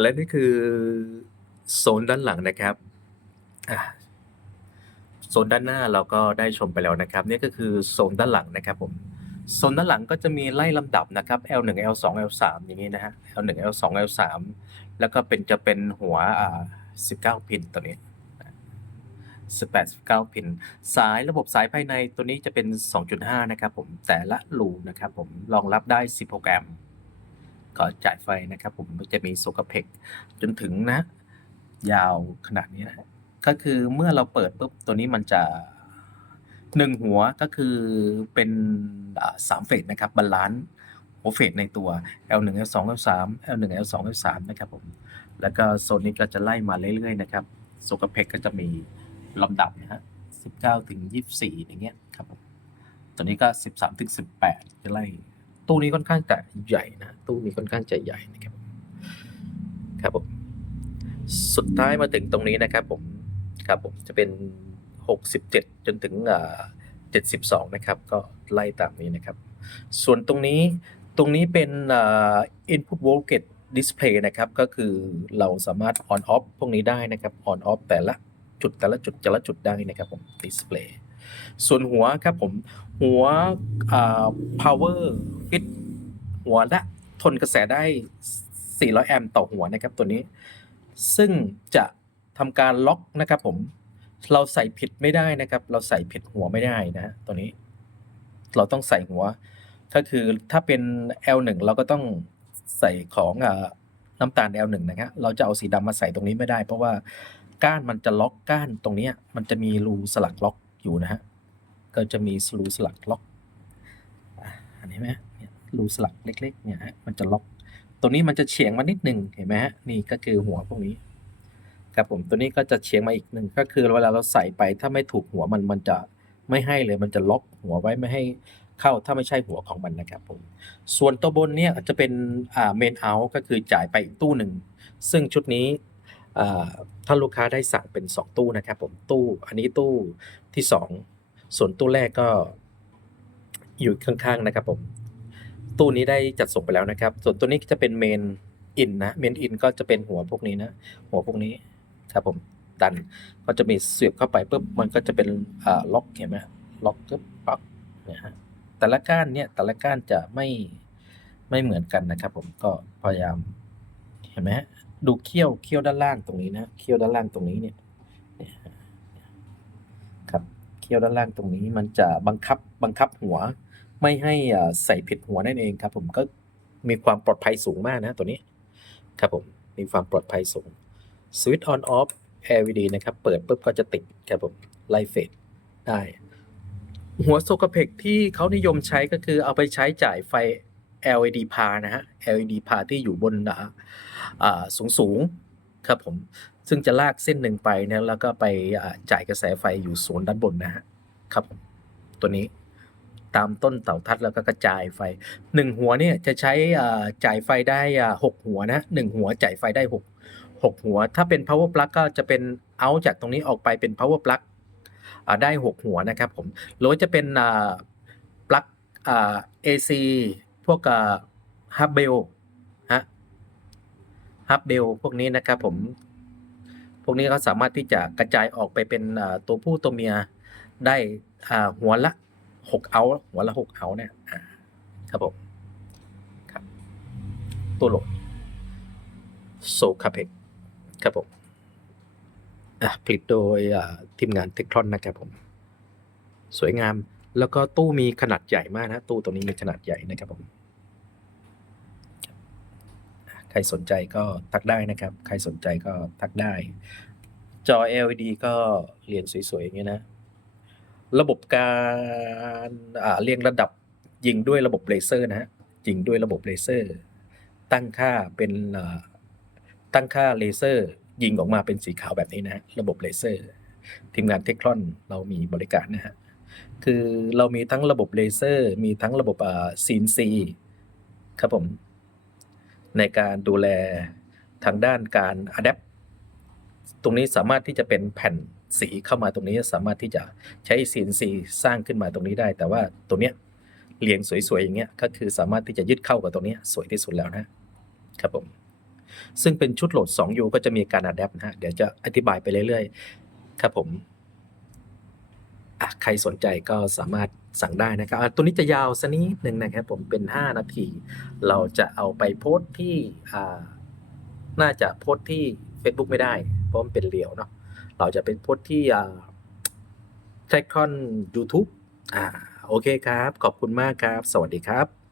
และนี่คือโซนด้านหลังนะครับโซนด้านหน้าเราก็ได้ชมไปแล้วนะครับ นี่ก็คือโซนด้านหลังนะครับผมโซนด้านหลังก็จะมีไล่ลำดับนะครับ L1 L2 L3 อย่างนี้นะฮะ L1 L2 L3 แล้วก็เป็นจะเป็นหัวอ่า19 พินตัวนี้18 19 พิน สายระบบสายภายในตัวนี้จะเป็น 2.5 นะครับผมแต่ละรูนะครับผมรองรับได้ 16 แอมป์ ก็จ่ายไฟนะครับ ผมจะมีโซกเพกจนถึงนะ ยาวขนาดนี้นะก็คือเมื่อเราเปิดปุ๊บตัวนี้มันจะหนึ่งหัวก็คือเป็นสามเฟสนะครับบาลานซ์หัวเฟสในตัว L1 L2 L3 L1 L2 L3 นะครับผมแล้วก็โซนนี้ก็จะไล่มาเรื่อยๆนะครับโซกเพกก็จะมีลำดับนะฮะ19 ถึง 24 อย่างเงี้ยครับผมตัวนี้ก็ 13 ถึง 18จะไล่ ตู้นี้ค่อนข้างจะใหญ่นะ ตู้นี้ค่อนข้างจะใหญ่นะครับ ครับผม สุดท้ายมาถึงตรงนี้นะครับผม ครับผมจะเป็น 67 จนถึง72 นะครับ ก็ไล่ตามนี้นะครับ ส่วนตรงนี้ ตรงนี้เป็นอ่า input voltage display นะครับ ก็คือเราสามารถ on off พวกนี้ได้นะครับ on off แต่ละจุดแต่ละจุดแต่ละจุดได้นะครับผม display ส่วนหัวครับผมหัว power fit หัวละทนกระแสได้ 400 แอมป์ต่อหัวนะครับตัวนี้ ซึ่งจะทำการล็อกนะครับผมเราใส่ผิดไม่ได้นะครับ เราใส่ผิดหัวไม่ได้นะตัวนี้ เราต้องใส่หัว ก็คือถ้าเป็น L1 เราก็ต้องใส่ของน้ำตาล L1 นะครับเราจะเอาสีดำมาใส่ตรงนี้ไม่ได้ เพราะว่าก้านมันจะล็อกก้านตรงนี้มันจะมีรูสลักล็อก อยู่นะฮะ ก็จะมีรูสลักล็อกอันนี้ไหมเนี่ยรูสลักเล็ก ๆ เนี่ยฮะมันจะล็อกตรงนี้มันจะเฉียงมานิดหนึ่งเห็นไหมฮะ นี่ก็คือหัวพวกนี้ ครับผมตัวนี้ก็จะเฉียงมาอีกหนึ่งก็คือเวลาเราใส่ไปถ้าไม่ถูกหัวมันมันจะไม่ให้เลยมันจะล็อกหัวไว้ไม่ให้เข้าถ้าไม่ใช่หัวของมันนะครับผม ส่วนตัวบนเนี่ยจะเป็นอ่าเมนเอาก็คือจ่ายไปอีกตู้หนึ่ง ซึ่งชุดนี้อ่า ถ้าลูกค้าได้สั่งเป็น 2 ตู้นะครับผมตู้อันนี้ตู้ที่ 2 ส่วนตู้แรกก็อยู่ข้างๆนะครับผมตู้นี้ได้จัดส่งไปแล้วนะครับ ส่วนตัวนี้จะเป็นเมนอินนะเมนอินก็จะเป็นหัวพวกนี้นะ หัวพวกนี้ครับผมดันก็จะมีเสียบเข้าไปปุ๊บมันก็จะเป็นล็อกเห็นไหมล็อกปุ๊บปักนะฮะแต่ละก้านเนี่ยแต่ละก้านจะไม่ไม่เหมือนกันนะครับ ผมก็พยายามเห็นไหมฮะ ดูเขี้ยวเขี้ยวด้านล่างตรงนี้นะเขี้ยวด้านล่างตรงนี้เนี่ยครับเขี้ยวด้านล่างตรงนี้มันจะบังคับบังคับหัว ไม่ให้ใส่ผิดหัวนั่นเองครับ ผมก็มีความปลอดภัยสูงมากนะตัวนี้ครับผมมีความปลอดภัยสูงสวิตช์ on off LED นะครับ เปิดปุ๊บก็จะติดครับผมไล่เฟดได้ หัวโซกเพกที่เขานิยมใช้ก็คือเอาไปใช้จ่ายไฟ LED พานะฮะ LED พาที่อยู่บนอ่าอ่าสูงสูงครับผม ซึ่งจะลากเส้นหนึ่งไปนะแล้วก็ไปจ่ายกระแสไฟอยู่โซนด้านบนนะฮะครับตัวนี้ตามต้นเต่าทัดแล้วก็กระจายไฟหนึ่งหัวเนี่ยจะใช้จ่ายไฟได้หกหัวนะหนึ่งหัวจ่ายไฟได้หกหกหัว ถ้าเป็น power plug ก็จะเป็นเอาจากตรงนี้ออกไปเป็น power plug ได้หกหัวนะครับผมหรือว่าจะเป็นปลั๊ก AC พวกฮับเบลฮะฮับเบลพวกนี้นะครับผม พวกนี้เขาสามารถที่จะกระจายออกไปเป็นตัวผู้ตัวเมียได้หัวละหกเอาหัวละหกเอาเนี่ยครับผมครับตัวหลดโซคาเพกครับผมผลิตโดยทีมงานเทคทรอนนะครับผม สวยงาม แล้วก็ตู้มีขนาดใหญ่มากนะ ตู้ตัวนี้มีขนาดใหญ่นะครับผม ใครสนใจก็ทักได้นะครับ ใครสนใจก็ทักได้ จอ LED ก็เรียนสวยๆอย่างเงี้นะ ระบบการเรียงระดับยิงด้วยระบบเลเซอร์นะฮะ ยิงด้วยระบบเลเซอร์ ตั้งค่าเป็นตั้งค่าเลเซอร์ยิงออกมาเป็นสีขาวแบบนี้นะฮะระบบเลเซอร์ ทีมงานเทคทรอนเรามีบริการนะฮะ คือเรามีทั้งระบบเลเซอร์ มีทั้งระบบอ่า CNC ครับผม ในการดูแลทางด้านการอัดแอปตรงนี้สามารถที่จะเป็นแผ่นสีเข้ามาตรงนี้สามารถที่จะใช้ CNC สร้างขึ้นมาตรงนี้ได้ แต่ว่าตัวเนี้ยเรียงสวยๆอย่างเงี้ยก็คือสามารถที่จะยึดเข้ากับตรงเนี้ยสวยที่สุดแล้วนะครับผมซึ่งเป็นชุดโหลด 2U ก็จะมีการ Adapt นะฮะเดี๋ยวจะอธิบายไปเรื่อยๆ ครับผม ใครสนใจก็สามารถสั่งได้นะครับ ตัวนี้จะยาวสักนิดหนึ่งนะครับผมเป็น 5 นาที เราจะเอาไปโพสต์ที่น่าจะโพสต์ที่เฟซบุ๊กไม่ได้ เพราะมันเป็นเรียวเนาะเราจะเป็นโพสต์ที่อ่า t r a c k o n YouTube อ่าโอเคครับ ขอบคุณมากครับ สวัสดีครับ